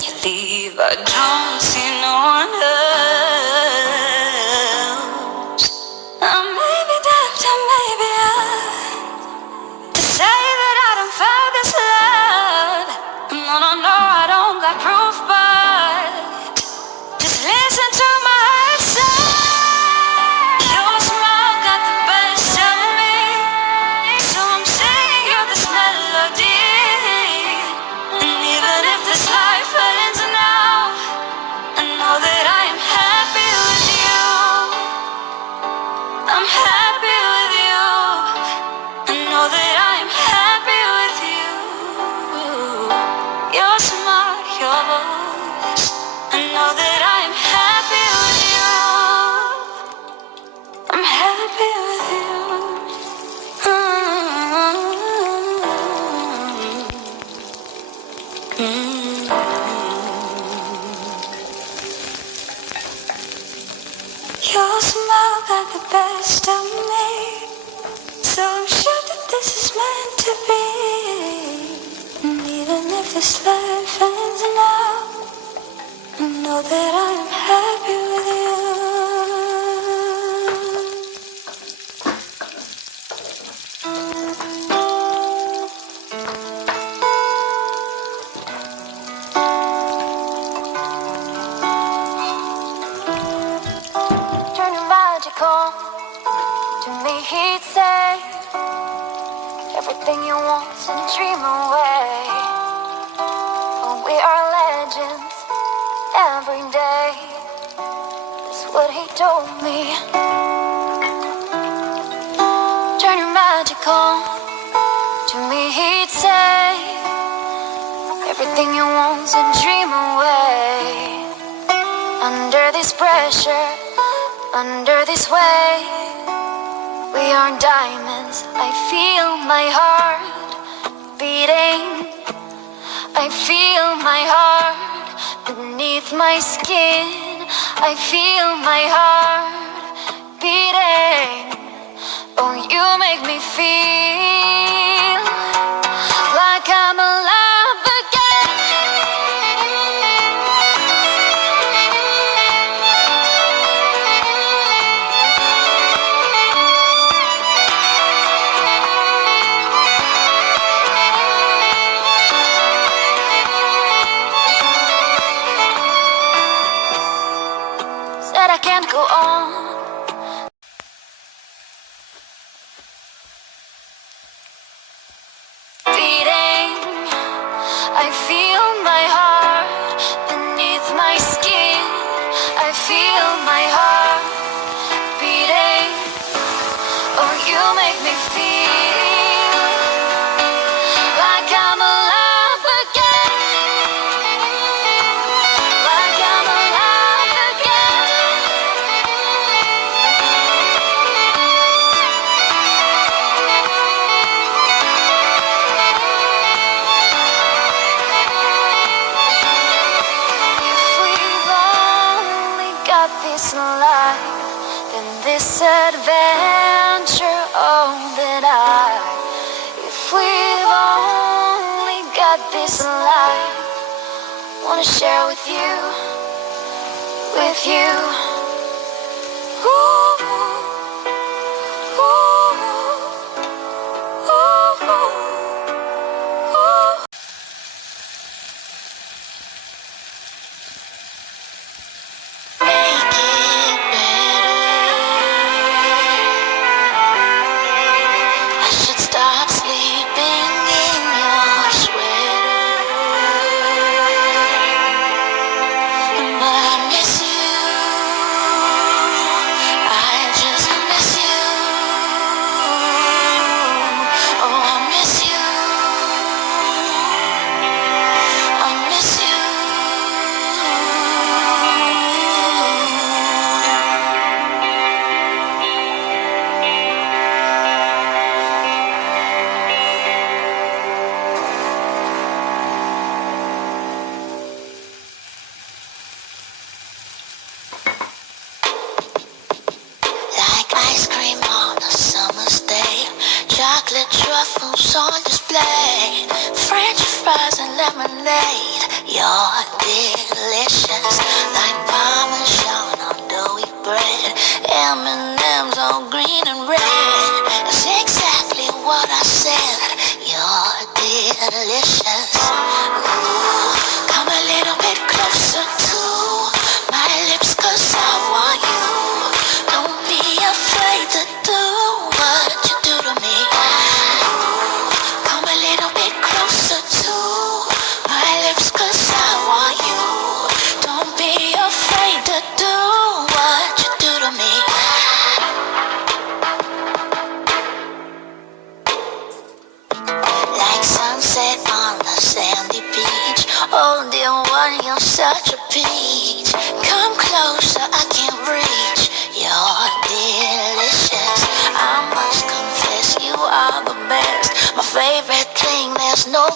when you leave, I don't see no one else. I may be left, I may be out to say that I don't find this love. No, no, no, I don't got proof, but just listen to my heart say. Your smile got the best of me, so I'm singing you this melody. And even if this life ends now, I know that I am happy with you. I'm happy with you. I know that I am happy with you. Your smile, your voice, I know that I am happy with you. I'm happy with you. Your smile got the best of me, so I'm sure that this is meant to be. And even if this life ends now, I know that I am happy with you. Turn your magic on, to me he'd say everything you want and dream away. Oh, we are legends every day, that's what he told me. Turn your magic on, to me he'd say everything you want and dream away. Under this pressure, under this weight, we are diamonds. I feel my heart beating. I feel my heart beneath my skin. I feel my heart beating. Oh, you make me feel like I'm alive again. Said I can't go on. Beating, I feel my heart beneath my skin. I feel my heart beating. Oh, you make me feel like I'm alive again. Like I'm alive again. If we've only got this life, then this adventure, oh, that if we've only got this life, wanna share with you, with you. Ooh, ooh, ooh, ooh, ooh. Make it better. I should stop sleeping in your sweater, but I miss you. I just miss you. Oh, I miss you. I miss you. Like ice cream on a summer's day, chocolate truffles on display, French fries and lemonade. You're delicious, like Parmesan on doughy bread, M&M's on green and red. That's exactly what I said. You're delicious. Ooh, come a little bit closer to my lips, 'cause I want you. Don't be afraid to do what you do to me. Ooh, come a little bit closer to my lips, 'cause I want you. Don't be afraid to do what you do to me. Like sunset on the sandy beach. Oh dear one, you're such a peach. Come closer, I can't reach. You're delicious, I must confess you are the best. My favorite thing, there's no